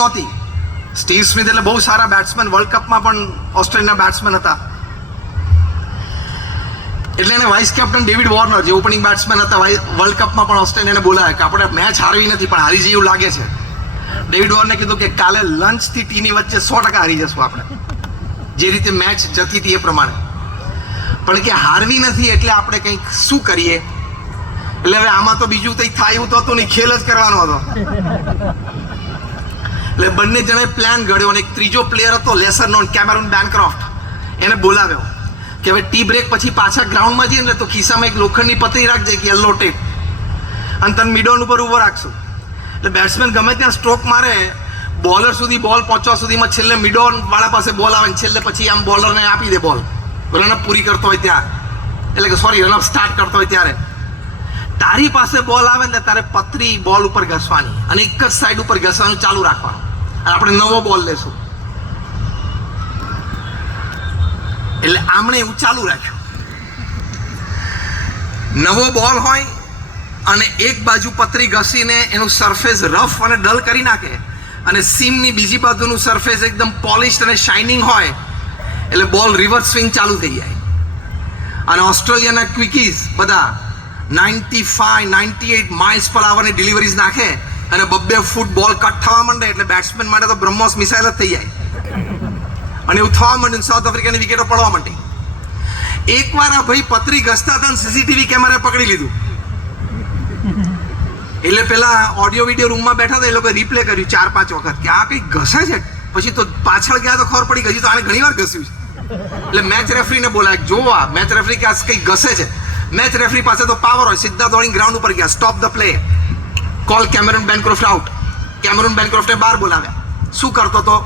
નહોતી. Steve Smith એટલે બહુ સારા બેટ્સમેન, વર્લ્ડ કપમાં પણ ઓસ્ટ્રેલિયાના બેટ્સમેન હતા. એટલે એને વાઇસ કેપ્ટન ડેવિડ વોર્નર જે ઓપનિંગ બેટ્સમેન હતા વર્લ્ડ કપમાં પણ ઓસ્ટ્રેલિયાને બોલાયા કે આપણે મેચ હારવી નથી પણ હારી જઈએ એવું લાગે છે. ડેવિડ વોર્નરે કીધું કે કાલે લંચથી ટીની વચ્ચે 100% હારી જશું આપણે, જે રીતે મેચ જતી હતી એ પ્રમાણે. પણ કે હારવી નથી એટલે આપણે કંઈક શું કરીએ. એટલે હવે આમાં તો બીજું કંઈ થાય એવું તો હતું નહીં, ખેલ જ કરવાનો હતો. એટલે બંને જણે પ્લાન ઘડ્યો અને એક ત્રીજો પ્લેયર હતો લેસર નોન કેમેરુન બેનક્રોફ્ટ, એને બોલાવ્યો કે હવે ટી બ્રેક પછી પાછા ગ્રાઉન્ડમાં જઈએ ને તો ખિસ્સામાં એક લોખંડની પતરી રાખજે કે યલો ટેપ, અને તને મિડોન ઉપર ઊભો રાખશું. એટલે બેટ્સમેન ગમે ત્યાં સ્ટ્રોક મારે, બોલર સુધી બોલ પહોંચવા સુધીમાં છેલ્લે મિડોન વાળા પાસે બોલ આવે ને છેલ્લે પછી આમ બોલરને આપી દે બોલ, રનઅપ પૂરી કરતો હોય ત્યાં, એટલે કે સોરી રનઅપ સ્ટાર્ટ કરતો હોય ત્યારે તારી પાસે બોલ આવે ને તારે પતરી બોલ ઉપર ઘસવાની અને એક જ સાઈડ ઉપર ઘસવાનું ચાલુ રાખવાનું. આપણે નવો બોલ લેશું. એટલે આમણે એવું ચાલુ રાખ્યું. નવો બોલ હોય અને એક બાજુ પતરી ઘસીને એનું સરફેસ રફ અને ડલ કરી નાખે અને સીમની બીજી બાજુનું સરફેસ એકદમ પોલિશ્ડ અને શાઇનિંગ હોય એટલે બોલ રિવર્સ સ્વિંગ ચાલુ થઈ જાય. અને ઓસ્ટ્રેલિયાના ક્વિકીઝ બધા 95-98 માઇલ્સ પર આવરની ડિલિવરીઝ નાખે અને 2 ફૂટ બોલ કટ થવા માંડે એટલે બેટ્સમેન માટે તો બ્રહ્મોસ મિસાઇલ જ થઈ જાય. અને એવું થવા માંડ્યું, સાઉથ આફ્રિકાની વિકેટો પડવા માંડી. એકવાર આ ભાઈ પતરી ઘસતા હતા સીસીટીવી કેમેરાએ પકડી લીધું. એટલે પેલા ઓડિયો વિડીયો રૂમમાં બેઠા હતા, એ લોકોએ રિપ્લે કર્યું 4-5 વખત કે આ કંઈક ઘસે છે. પછી તો પાછળ ગયા તો ખબર પડી ગઈ તો આને ઘણી વાર ઘસ્યું છે. એટલે મેચ રેફરીને બોલાય, જોવા મેચ રેફરી કે આ કંઈક ઘસે છે. મેચ રેફરી પાસે તો પાવર હોય, સીધા દોડીને ગ્રાઉન્ડ ઉપર ગયા, stop the play, call Cameron Bancroft out. Cameron બેનક્રોફ્ટે બહાર બોલાવ્યા. શું કરતો તો?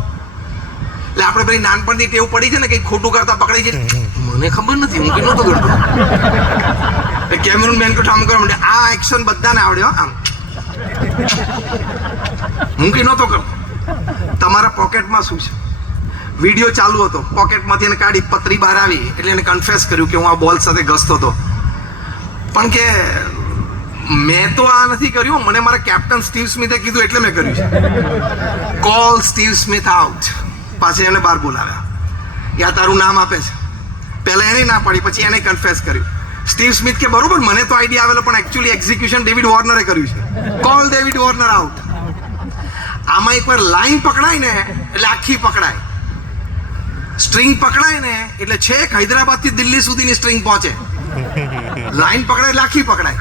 એટલે આપણે પેલી નાનપણથી ટેવ પડી છે ને કંઈક ખોટું કરતા પકડાઈ જાય, મને ખબર નથી, હું કંઈ નહોતો કરતો. કેમેરુન બેનક્રોફ્ટ આમ કરવા માટે આ એક્શન બધાને આવડ્યો, આમ હું કંઈ નહોતો કરતો. તમારા પોકેટમાં શું છે? વિડીયો ચાલુ હતો, પોકેટમાંથી એને કાઢી પતરી બહાર આવી એટલે એને કન્ફેસ કર્યું કે હું આ બોલ સાથે ઘસતો હતો. પણ કે મેં તો આ નથી કર્યું, મને મારા કેપ્ટન સ્ટીવ સ્મિથે કીધું એટલે મેં કર્યું છે. Call Steve Smith out. પાછી એને બહાર બોલાવ્યા, યા તારું નામ આપે છે. પહેલા એને ના પાડી, પછી એને કન્ફેસ કર્યું. સ્ટીવ સ્મિથ કે બરોબર મને તો આઈડિયા આવેલો પણ એકચ્યુઅલી એક્ઝિક્યુશન ડેવિડ વોર્નરે કર્યું છે. Call David Warner out. આમાં એકવાર લાઈન પકડાય ને એટલે આખી પકડાય, સ્ટ્રિંગ પકડાય ને એટલે છેક હૈદરાબાદ થી દિલ્હી સુધીની સ્ટ્રિંગ પહોંચે. લાઈન પકડાય એટલે આખી પકડાય.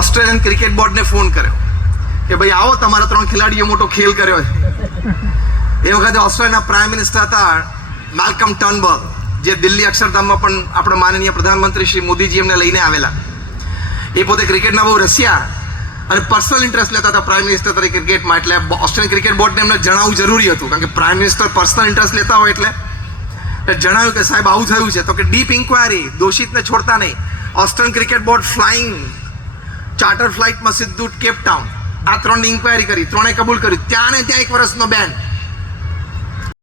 ઓસ્ટ્રેલિયન ક્રિકેટ બોર્ડને ફોન કર્યો કે ભાઈ આવો, તમારા 3 ખેલાડીઓ મોટો ખેલ કર્યો છે. એ વખતે ઓસ્ટ્રેલિયાના પ્રાઇમ મિનિસ્ટર હતા મેલ્કમ ટર્નબર્ગ, જે દિલ્હી અક્ષરધામમાં પણ આપણા માનનીય પ્રધાનમંત્રી શ્રી મોદીજી એમને લઈને આવેલા. એ પોતે ક્રિકેટના બહુ રસિયા અને પર્સનલ ઇન્ટરેસ્ટ લેતા હતા પ્રાઇમ મિનિસ્ટર તરીકે ક્રિકેટમાં. એટલે ઓસ્ટ્રેલિયન ક્રિકેટ બોર્ડને એમને જણાવવું જરૂરી હતું, કારણ કે પ્રાઇમ મિનિસ્ટર પર્સનલ ઇન્ટરેસ્ટ લેતા હોય એટલે જણાવ્યું કે સાહેબ આવું થયું છે. તો કે ડીપ ઇન્ક્વાયરી, દોષિતને છોડતા નહીં. Australian cricket board flying charter ફ્લાઇટમાં સીધું કેપ ટાઉન આ 3ની ઇન્ક્વાયરી કરી, 3એ કબૂલ કર્યું. ત્યાં ને ત્યાં 1 વર્ષનો બેન.